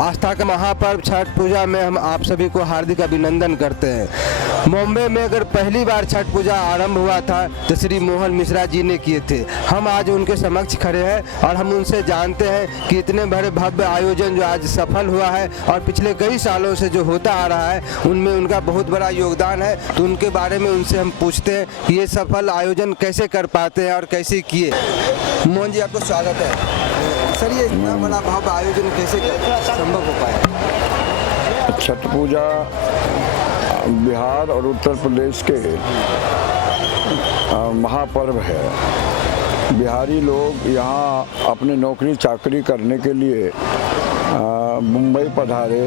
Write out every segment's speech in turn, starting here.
आस्था का महापर्व छठ पूजा में हम आप सभी को हार्दिक अभिनंदन करते हैं। मुंबई में अगर पहली बार छठ पूजा आरंभ हुआ था तो श्री मोहन मिश्रा जी ने किए थे। हम आज उनके समक्ष खड़े हैं और हम उनसे जानते हैं कि इतने बड़े भव्य आयोजन जो आज सफल हुआ है और पिछले कई सालों से जो होता आ रहा है उनमें उनका बहुत बड़ा योगदान है। तो उनके बारे में उनसे हम पूछते हैं कि ये सफल आयोजन कैसे कर पाते हैं और कैसे किए। मोहन जी, आपको स्वागत है। सर, ये इतना बड़ा भव्य आयोजन कैसे संभव हो पाया? छठ पूजा बिहार और उत्तर प्रदेश के महापर्व है। बिहारी लोग यहाँ अपने नौकरी चाकरी करने के लिए मुंबई पधारे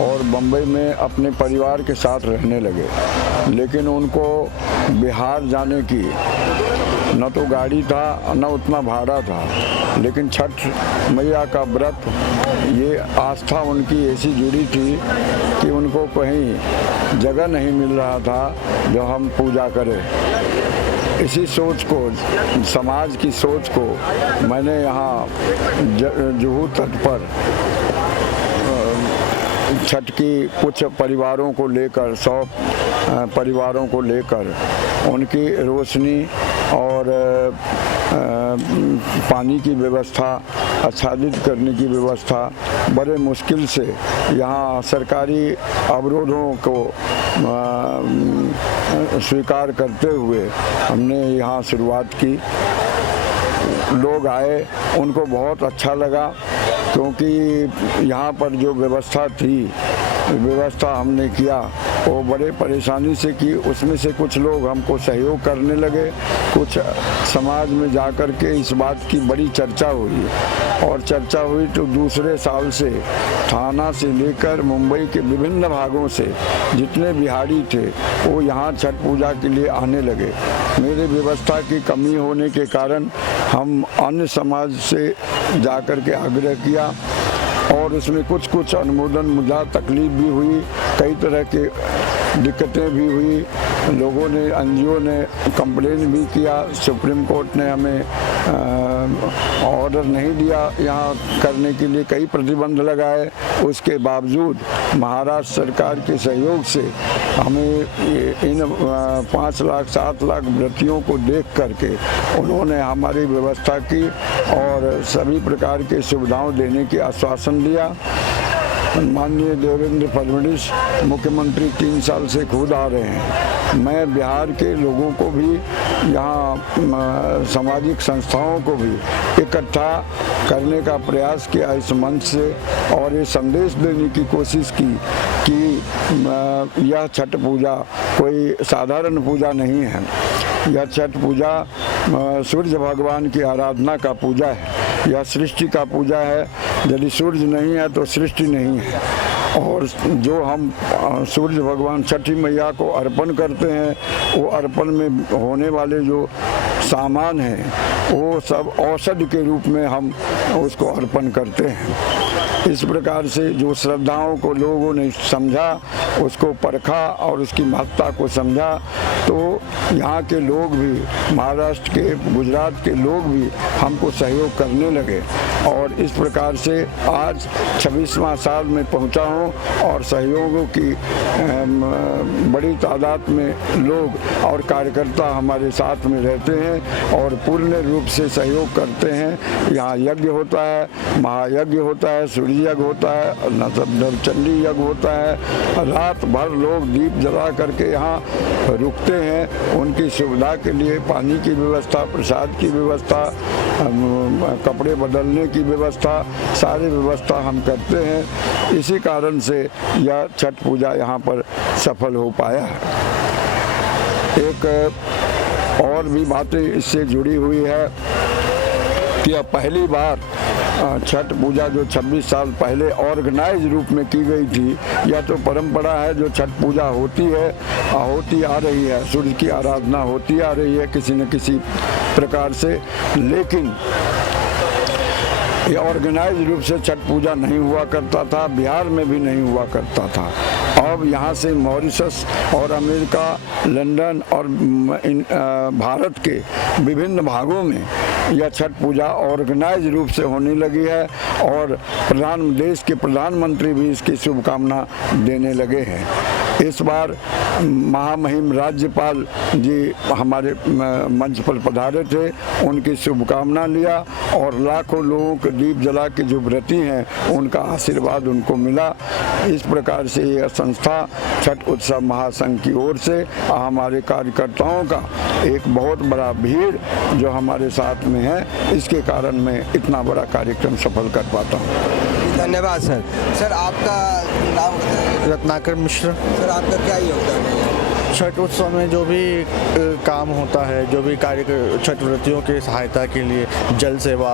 और मुंबई में अपने परिवार के साथ रहने लगे, लेकिन उनको बिहार जाने की न तो गाड़ी था न उतना भाड़ा था, लेकिन छठ मैया का व्रत, ये आस्था उनकी ऐसी जुड़ी थी कि उनको कहीं जगह नहीं मिल रहा था जो हम पूजा करें। इसी सोच को, समाज की सोच को मैंने यहाँ जुहू तट पर छठ की कुछ परिवारों को लेकर 100 परिवारों को लेकर उनकी रोशनी और पानी की व्यवस्था, आच्छादित करने की व्यवस्था बड़े मुश्किल से यहाँ सरकारी अवरोधों को स्वीकार करते हुए हमने यहाँ शुरुआत की। लोग आए, उनको बहुत अच्छा लगा, क्योंकि यहाँ पर जो व्यवस्था थी, व्यवस्था हमने किया वो बड़े परेशानी से की। उसमें से कुछ लोग हमको सहयोग करने लगे, कुछ समाज में जाकर के इस बात की बड़ी चर्चा हुई, और चर्चा हुई तो दूसरे साल से थाना से लेकर मुंबई के विभिन्न भागों से जितने बिहारी थे वो यहाँ छठ पूजा के लिए आने लगे। मेरे व्यवस्था की कमी होने के कारण हम अन्य समाज से जाकर के आग्रह किया और उसमें कुछ अनुमोदन मुझे तकलीफ भी हुई, कई तरह के दिक्कतें भी हुई। लोगों ने, एनजीओ ने कंप्लेन भी किया। सुप्रीम कोर्ट ने हमें ऑर्डर नहीं दिया यहाँ करने के लिए, कई प्रतिबंध लगाए। उसके बावजूद महाराष्ट्र सरकार के सहयोग से हमें इन 5 लाख 7 लाख व्रतियों को देख करके उन्होंने हमारी व्यवस्था की और सभी प्रकार के सुविधाओं देने की आश्वासन दिया। माननीय देवेंद्र फडणवीस मुख्यमंत्री 3 साल से खुद आ रहे हैं। मैं बिहार के लोगों को भी, यहाँ सामाजिक संस्थाओं को भी इकट्ठा करने का प्रयास किया इस मंच से, और ये संदेश देने की कोशिश की कि यह छठ पूजा कोई साधारण पूजा नहीं है। यह छठ पूजा सूर्य भगवान की आराधना का पूजा है, यह सृष्टि का पूजा है। यदि सूर्य नहीं है तो सृष्टि नहीं है, और जो हम सूर्य भगवान छठी मैया को अर्पण करते हैं, वो अर्पण में होने वाले जो सामान हैं वो सब औषधि के रूप में हम उसको अर्पण करते हैं। इस प्रकार से जो श्रद्धाओं को लोगों ने समझा, उसको परखा और उसकी महत्ता को समझा, तो यहाँ के लोग भी, महाराष्ट्र के, गुजरात के लोग भी हमको सहयोग करने लगे, और इस प्रकार से आज 26वां साल में पहुँचा हूँ और सहयोगों की बड़ी तादाद में लोग और कार्यकर्ता हमारे साथ में रहते हैं और पूर्ण रूप से सहयोग करते हैं। यहाँ यज्ञ होता है, महायज्ञ होता है, सूर्य यज्ञ होता है, नवचंडी यज्ञ होता है। रात भर लोग दीप जला करके यहाँ रुकते हैं। उनकी सुविधा के लिए पानी की व्यवस्था, प्रसाद की व्यवस्था, कपड़े बदलने की व्यवस्था, सारी व्यवस्था हम करते हैं। इसी कारण से यह छठ पूजा यहाँ पर सफल हो पाया है। एक और भी बातें इससे जुड़ी हुई है कि अब पहली बार छठ पूजा जो 26 साल पहले ऑर्गेनाइज रूप में की गई थी, यह तो परंपरा है जो छठ पूजा होती आ रही है, सूर्य की आराधना होती आ रही है किसी न किसी प्रकार से, लेकिन ये ऑर्गेनाइज रूप से छठ पूजा नहीं हुआ करता था, बिहार में भी नहीं हुआ करता था। अब यहाँ से मॉरिशस और अमेरिका, लंदन और भारत के विभिन्न भागों में यह छठ पूजा ऑर्गेनाइज रूप से होने लगी है और देश के प्रधानमंत्री भी इसकी शुभकामना देने लगे हैं। इस बार महामहिम राज्यपाल जी हमारे मंच पर पधारे थे, उनकी शुभकामना लिया और लाखों लोगों के दीप जला के जो व्रती हैं उनका आशीर्वाद उनको मिला। इस प्रकार से यह संस्था छठ उत्सव महासंघ की ओर से हमारे कार्यकर्ताओं का एक बहुत बड़ा भीड़ जो हमारे साथ में है, इसके कारण मैं इतना बड़ा कार्यक्रम सफल कर पाता हूँ। धन्यवाद सर। सर आपका नाम बताइए। रत्नाकर मिश्र। सर आपका क्या योगदान है? छठ उत्सव में जो भी काम होता है, जो भी कार्य छठ व्रतियों की सहायता के लिए जल सेवा,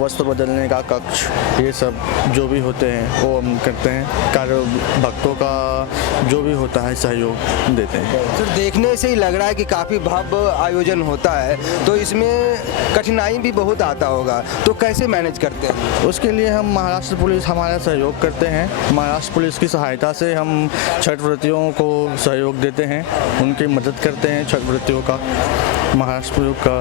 वस्त्र बदलने का कक्ष, ये सब जो भी होते हैं वो हम करते हैं। कार्य भक्तों का जो भी होता है सहयोग देते हैं। सर देखने से ही लग रहा है कि काफ़ी भव्य आयोजन होता है, तो इसमें कठिनाई भी बहुत आता होगा, तो कैसे मैनेज करते हैं? उसके लिए हम महाराष्ट्र पुलिस हमारा सहयोग करते हैं। महाराष्ट्र पुलिस की सहायता से हम छठ व्रतियों को सहयोग देते हैं, उनकी मदद करते हैं छठ व्रतियों का। महाराष्ट्र का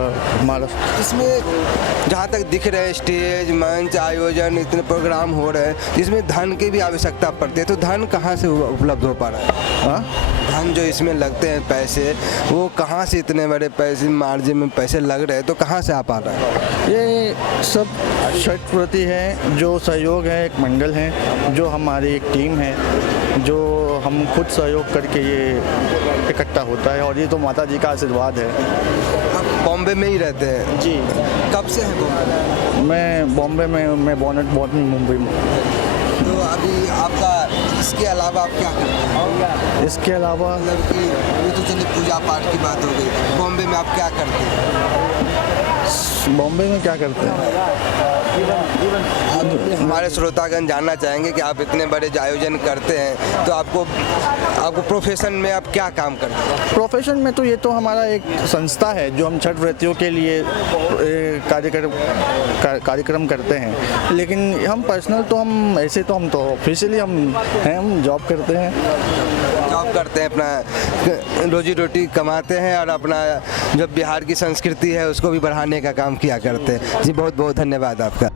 इसमें जहाँ तक दिख रहे स्टेज, मंच, आयोजन, इतने प्रोग्राम हो रहे हैं जिसमें धन की भी आवश्यकता पड़ती है, तो धन कहाँ से उपलब्ध हो पा रहा है? धन जो इसमें लगते हैं पैसे, वो कहाँ से इतने बड़े पैसे मार्जिन में पैसे लग रहे हैं, तो कहाँ से आ पा रहा है? ये सब छठ व्रती है जो सहयोग है, एक मंडल है, जो हमारी एक टीम है, जो हम खुद सहयोग करके ये इकट्ठा होता है और ये तो माता जी का आशीर्वाद है। आप बॉम्बे में ही रहते हैं? जी। कब से हैं बॉम्बे? मैं बॉम्बे में, मैं बहुत मुंबई में। तो अभी आपका इसके अलावा आप क्या करते हैं? इसके अलावा मतलब कि ये तो चलिए पूजा पाठ की बात हो गई, बॉम्बे में आप क्या करते हैं? बॉम्बे में क्या करते हैं? हमारे श्रोतागण जानना चाहेंगे कि आप इतने बड़े जो आयोजन करते हैं, तो आपको प्रोफेशन में आप क्या काम करते हैं? प्रोफेशन में तो ये तो हमारा एक संस्था है जो हम छठ व्रतियों के लिए कार्यक्रम करते हैं, लेकिन हम पर्सनल तो हम ऐसे तो हम तो ऑफिशियली हम जॉब करते हैं। जॉब करते हैं, अपना रोजी रोटी कमाते हैं और अपना जो बिहार की संस्कृति है उसको भी बढ़ाने का काम किया करते हैं। जी बहुत बहुत धन्यवाद आपका।